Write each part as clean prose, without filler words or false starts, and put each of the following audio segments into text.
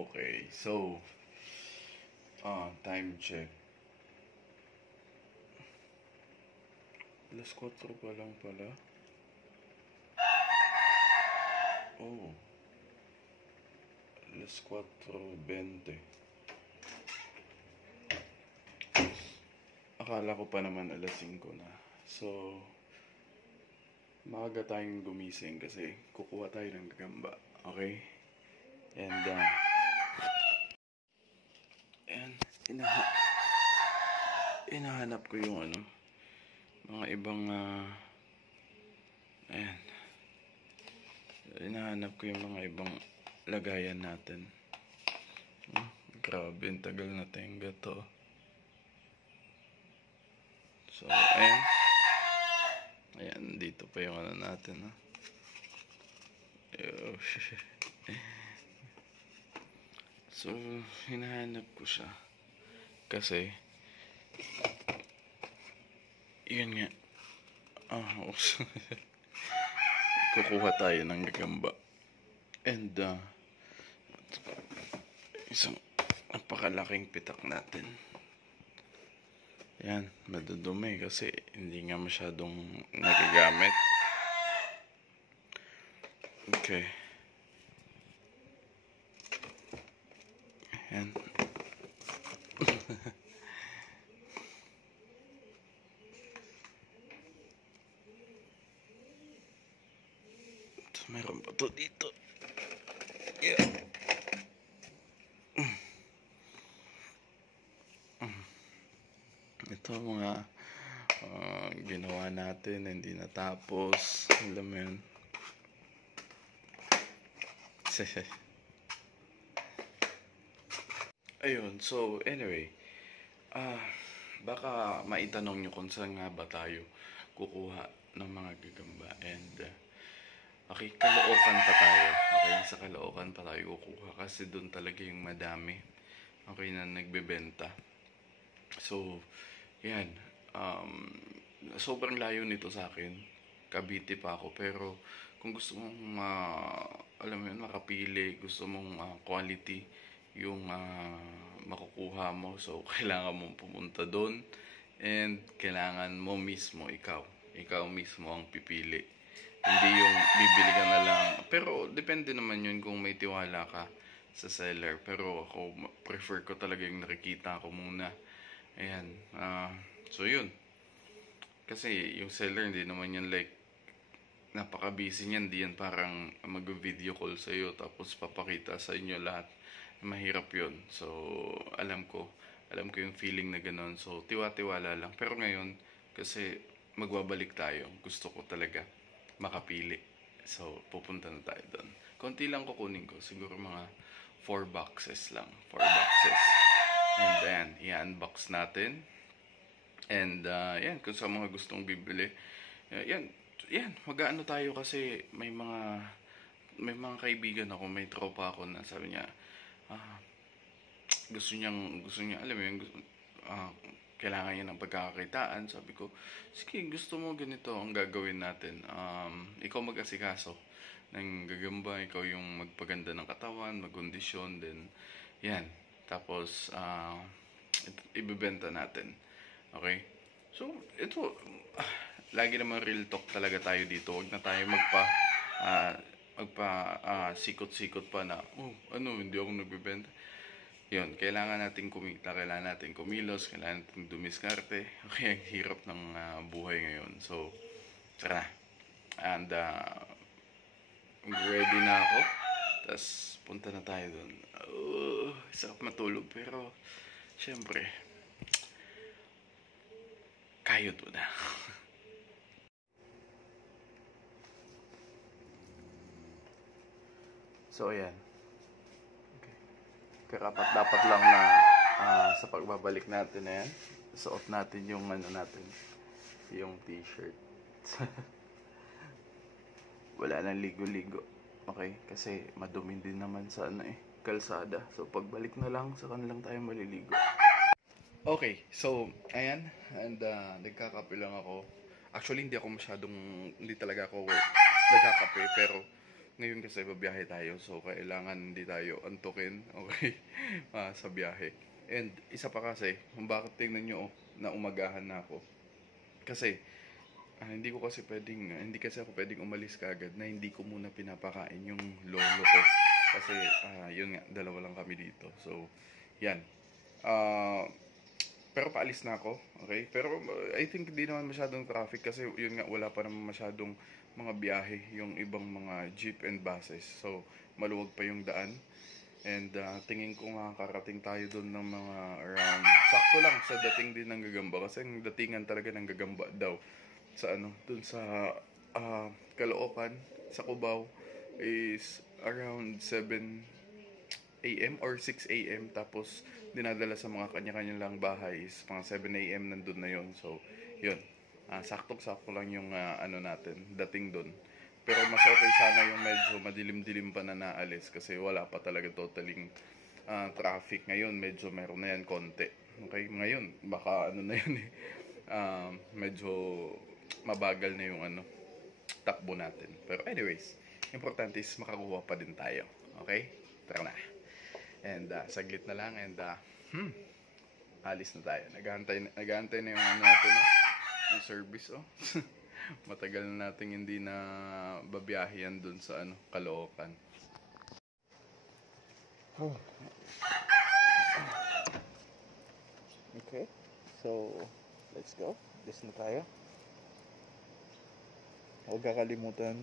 Okay, so, time check. Alas 4 pa lang pala. Oh, alas 4:20. Akala ko pa naman alas 5 na. So, maaga tayong gumising kasi kukuha tayo ng gagamba. Okay? And, hinahanap ko yung mga ibang, ayan. Hinahanap ko yung mga ibang lagayan natin. Grabe, ang tagal na tayong gato. So, ayan. Ayan, dito pa yung natin, So, hinahanap ko siya. Kasi, yun nga. Kukuha tayo ng gagamba. And, isang napakalaking pitak natin. Yan, madudumi kasi hindi nga masyadong nagagamit. Okay. Yan. Meron pa to dito. Yeah. Ito mga ginawa natin, hindi natapos. Alam mo yun. Ayun, so anyway. Baka maitanong nyo kung saan nga ba tayo kukuha ng mga gagamba. And, okay, Caloocan pa tayo. Okay, sa Caloocan pa tayo kukuha kasi doon talaga yung madami. Okay, na nagbebenta. So, yan. Sobrang layo nito sa akin. Cavite pa ako. Pero, kung gusto mong, alam mo yun, makapili, gusto mong quality yung makukuha mo. So, kailangan mong pumunta doon. And, kailangan mo mismo, ikaw mismo ang pipili. Hindi yung bibili ka na lang. Pero, depende naman yun kung may tiwala ka sa seller. Pero, ako, prefer ko talaga yung nakikita ko muna. Ayan. So, yun. Kasi, yung seller, hindi naman yan like, napaka-busy niyan. Hindi yan parang mag-video call sa'yo. Tapos, papakita sa inyo lahat. Mahirap yun. So, alam ko yung feeling na gano'n. So, tiwa-tiwala lang. Pero ngayon, kasi magbabalik tayo. Gusto ko talaga makapili. So, pupunta na tayo doon. Konti lang kukunin ko. Siguro mga 4 boxes lang. 4 boxes. And then, i-unbox natin. And, yan. Kung sa mga gustong bibili. Yan. Mag-aano tayo kasi may mga kaibigan ako. May tropa ako na sabi niya, gusto niya, alam mo yun, kailangan niya ng pagkakakitaan. Sabi ko, sige, gusto mo ganito ang gagawin natin. Ikaw mag-asikaso ng gagamba, ikaw yung magpaganda ng katawan, magkondisyon, then, yan. Tapos, ibebenta natin. Okay? So, ito, lagi naman real talk talaga tayo dito. Huwag na tayo sikot-sikot pa na, hindi ako nagbebenta. Yun, kailangan natin kumita, kailangan natin kumilos, kailangan natin dumiskarte. Okay, ang hirap ng buhay ngayon. So, tara. And, ready na ako. Tapos, punta na tayo dun. Sarap matulog, pero, syempre, kayod mo na. So, ayan. Okay. Karapat-dapat lang na sa pagbabalik natin na yan, suot natin yung yung t-shirt. Wala nang ligo-ligo. Okay? Kasi madumi din naman sa kalsada. So, pagbalik na lang, saka na lang tayo maliligo. Okay. So, ayan. And, nagkakape lang ako. Actually, hindi talaga ako nagkakape, pero Ngayon kasi babiyahe tayo, so kailangan hindi tayo antukin, okay, sa biyahe. And isa pa kasi, kung bakit tingnan nyo, na umagahan na ako. Kasi, hindi kasi ako pwedeng umalis kaagad na hindi ko muna pinapakain yung lolo ko. Kasi, yun nga, dalawa lang kami dito. So, yan. Ah, pero paalis na ako, okay? Pero I think hindi naman masyadong traffic kasi yun nga, wala pa naman masyadong mga biyahe yung ibang mga jeep and buses. So, maluwag pa yung daan. And tingin ko nga karating tayo doon ng mga around, sakto lang sa dating din ng Gagamba. Kasi ang datingan talaga ng Gagamba daw sa doon sa Caloocan, sa Cubao is around 7 a.m. or 6 a.m. Tapos dinadala sa mga kanya-kanya lang bahay is mga 7 a.m. nandun na yon. So, yun. Saktong-sakto lang yung natin, dating doon. Pero mas okay sana yung medyo madilim-dilim pa na naalis kasi wala pa talaga totaling traffic. Ngayon, medyo meron na yan konti. Okay? Ngayon, baka na yun eh. Medyo mabagal na yung takbo natin. Pero anyways, importante is makakuha pa din tayo. Okay? Tara na. And saglit na lang and alis na tayo. Nag-aantay na yung natin, yung service, Matagal na nating hindi na babiyahe yan dun sa Caloocan. Okay. So, let's go. This na tayo. Huwag kakalimutan,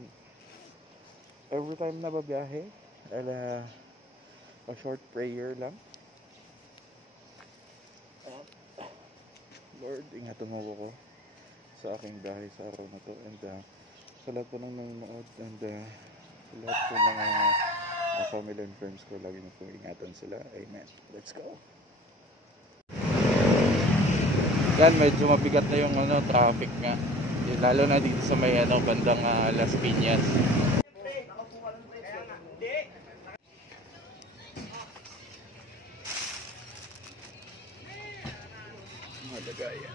every time na babiyahe, a short prayer lang. Lord, ingatan mo ko sa aking biyahe sa araw na to. And sa lahat po ng nanonood and sa lahat po ng family and friends ko, lagi na po ingatan sila. Amen. Let's go. Yan, medyo mabigat na yung traffic nga. Lalo na dito sa may bandang Las Piñas. Malagaya.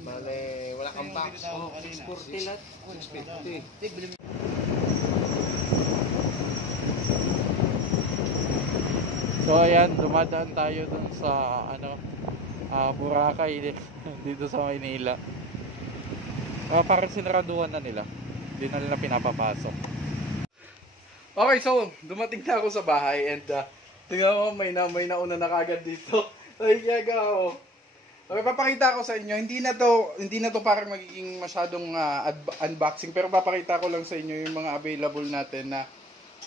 Bale, wala kang box. 640 lahat. 650. So ayan, dumadaan tayo dun sa Boracay dito sa Maynila. Parang sinaraduhan na nila. Hindi na nila pinapapasok. Okay, so dumating na ako sa bahay and tingnan mo, may nauna na kagad dito. Ay, yaga ako. Okay, papakita ko sa inyo. Hindi na to parang magiging masyadong unboxing, pero papakita ko lang sa inyo yung mga available natin na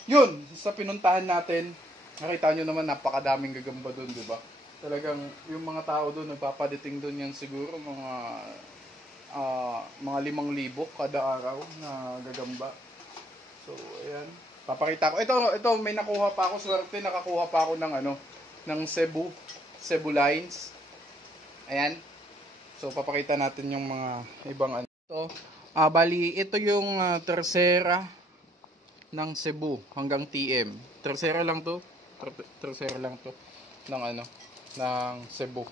yun, sa pinuntahan natin. Nakita nyo naman, napakadaming Gagamba doon, di ba? Talagang yung mga tao doon, nagpapadating doon yan siguro mga 5,000 kada araw na Gagamba. So, ayan. Papakita ko. Ito may nakuha pa ako. Swerte, nakakuha pa ako ng Cebu lines. Ayan. So, papakita natin yung mga ibang Ito. Bali, ito yung tercera ng Cebu hanggang TM. Tercera lang to. Tercera lang to ng Cebu.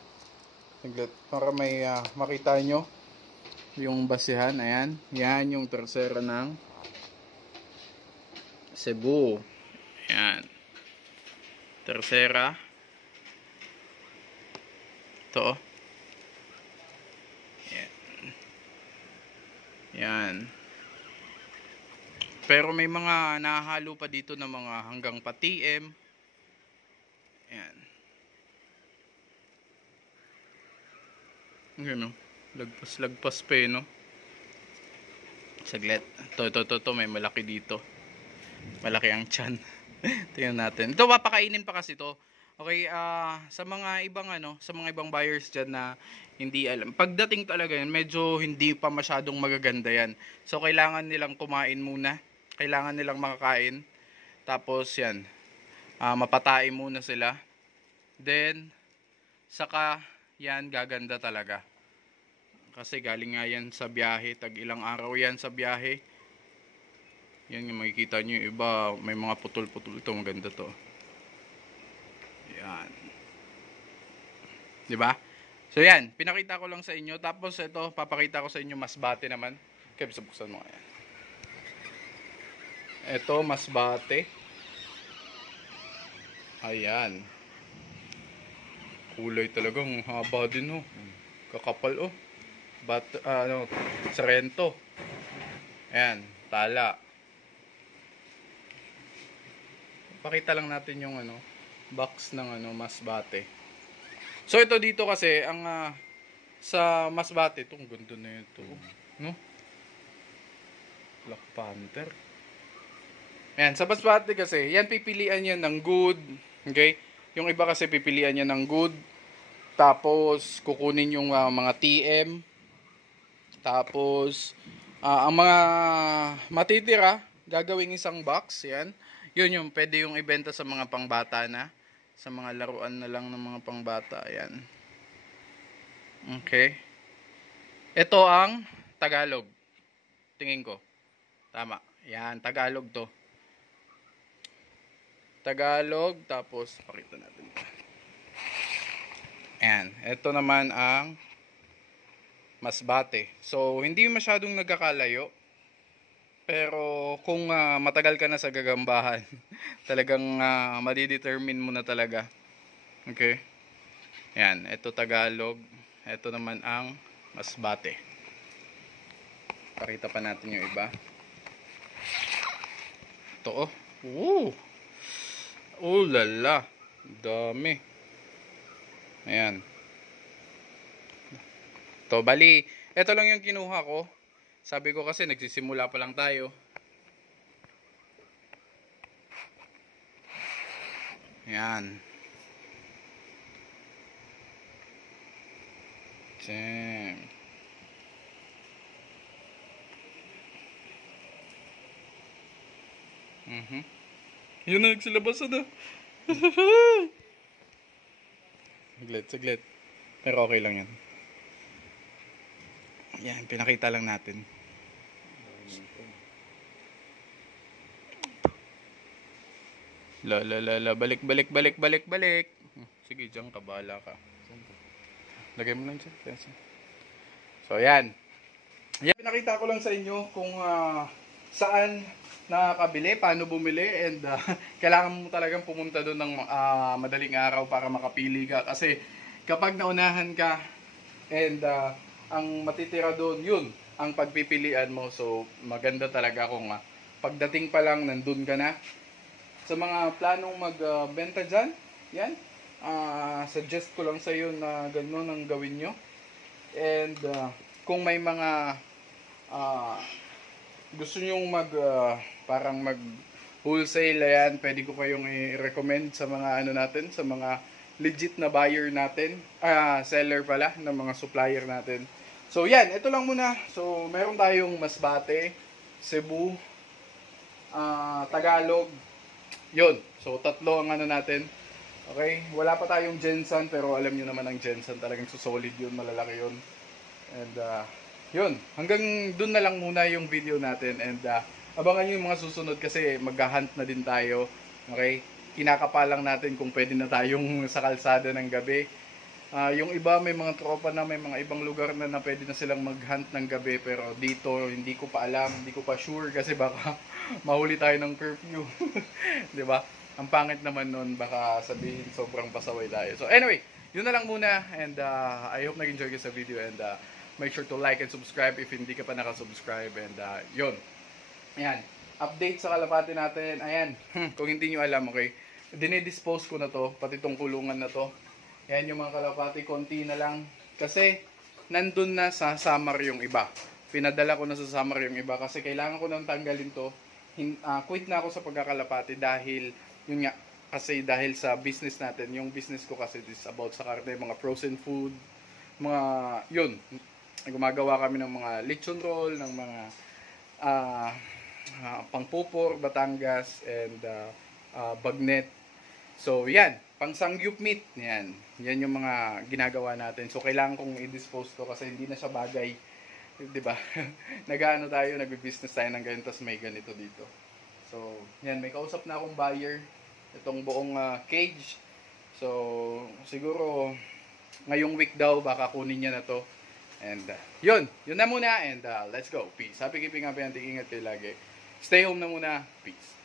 Para may makita nyo yung basihan. Ayan. Yan yung tercera ng Cebu. Ayan. Tercera. Ito. Yan. Pero may mga nahalo pa dito na mga hanggang pa TM. Yan. Ganun. Lagpas pa no. Saglit. Ito, may malaki dito. Malaki ang tiyan. Tingnan natin. Ito papakainin pa kasi to. Okay, sa mga ibang buyers diyan na hindi alam. Pagdating talaga yan, medyo hindi pa masyadong magaganda yan. So kailangan nilang kumain muna. Kailangan nilang makakain. Tapos yan, mapatain muna sila. Then saka yan gaganda talaga. Kasi galing nga yan sa biyahe, tag ilang araw yan sa biyahe. Yan yung makikita nyo yung iba, may mga putol-putol. Ito maganda to. Yan. 'Di ba? So yan, pinakita ko lang sa inyo. Tapos ito, papakita ko sa inyo mas bate naman. Okay, buksan mo yan. Ito, masbate. Ayan. Kulay talagang haba din, oh. Kakapal, oh. Sarento. Ayan, tala. Pakita lang natin yung box ng masbate. So ito dito kasi ang sa masbate, itong ganda na ito, no? Black Panther. Ayan, sa masbate kasi, yan pipilian yan ng good. Okay? Yung iba kasi pipilian yan ng good. Tapos kukunin yung mga TM. Tapos ang mga matitira, gagawing isang box, yan. Yun yung pwede yung ibenta sa mga pangbata na. Sa mga laruan na lang ng mga pangbata, yan. Okay. Ito ang Tagalog. Tingin ko. Tama. Yan, Tagalog to. Tagalog, tapos pakita natin. Ayan. Ito naman ang masbate. So, hindi masyadong nagkakalayo. Pero kung matagal ka na sa gagambahan, talagang madidetermine mo na talaga. Okay? Yan, ito Tagalog. Ito naman ang masbate. Pakita pa natin yung iba. Ito, oh. Woo! Oh, lala. Dami. Ayan. To, bali, ito lang yung kinuha ko. Sabi ko kasi nagsisimula pa lang tayo. Ayan. Ayan. Yun na, nagsilabas na. Saglit. Pero okay lang yan. Yan, pinakita lang natin. Balik. Sige, diyan ka, bahala ka. Lagay mo lang dyan. So, yan. Yan, pinakita ko lang sa inyo kung saan nakakabili, paano bumili, and kailangan mo talagang pumunta doon ng madaling araw para makapili ka. Kasi kapag naunahan ka and ang matitira doon, yun ang pagpipilian mo. So maganda talaga kung pagdating pa lang nandun ka na. Sa mga planong magbenta dyan, yan, suggest ko lang sa iyo na gano'n ang gawin nyo. And kung may mga gusto nyong parang mag wholesale, ayan, pwede ko kayong i-recommend sa mga natin, sa mga legit na buyer natin, seller pala, ng mga supplier natin. So yan, ito lang muna. So meron tayong masbate, Cebu, Tagalog, yun. So tatlo ang natin. Okay, wala pa tayong Jensen, pero alam nyo naman ang Jensen, talagang solid yun, malalaki yun. And yun, hanggang dun na lang muna yung video natin. And abangan nyo yung mga susunod kasi mag-hunt na din tayo. Okay? Kinakapalang natin kung pwede na tayong sa kalsada ng gabi. Yung iba may mga tropa na, may mga ibang lugar na pwede na silang mag-hunt ng gabi. Pero dito, hindi ko pa alam, hindi ko pa sure kasi baka mahuli tayo ng curfew. Diba? Ang pangit naman nun, baka sabihin sobrang pasaway tayo. So anyway, yun na lang muna. And I hope nag-enjoy kayo sa video. And make sure to like and subscribe if hindi ka pa nakasubscribe. And yun. Ayan. Update sa kalapati natin. Ayan. Kung hindi nyo alam, okay. Dinidispose ko na to. Pati tong kulungan na to. Ayan yung mga kalapati. Konti na lang. Kasi nandun na sa summer yung iba. Pinadala ko na sa summer yung iba. Kasi kailangan ko nang tanggalin to. Quit na ako sa pagkakalapati dahil yun nga. Kasi dahil sa business natin. Yung business ko kasi is about sa karne. Mga frozen food. Mga yun. Gumagawa kami ng mga lechon roll, ng mga pangpupor, Batangas, and bagnet. So, yan. Pang sangyup meat. Yan. Yan yung mga ginagawa natin. So, kailangan kong i-dispose to kasi hindi na siya bagay. Diba? Nag-ano tayo, nag-business tayo ng ganito, tapos may ganito dito. So, yan. May kausap na akong buyer. Itong buong cage. So, siguro, ngayong week daw, baka kunin niya na to. And yun na muna, and let's go. Peace. Happy keeping up, and ingat kayo lagi. Stay home na muna. Peace.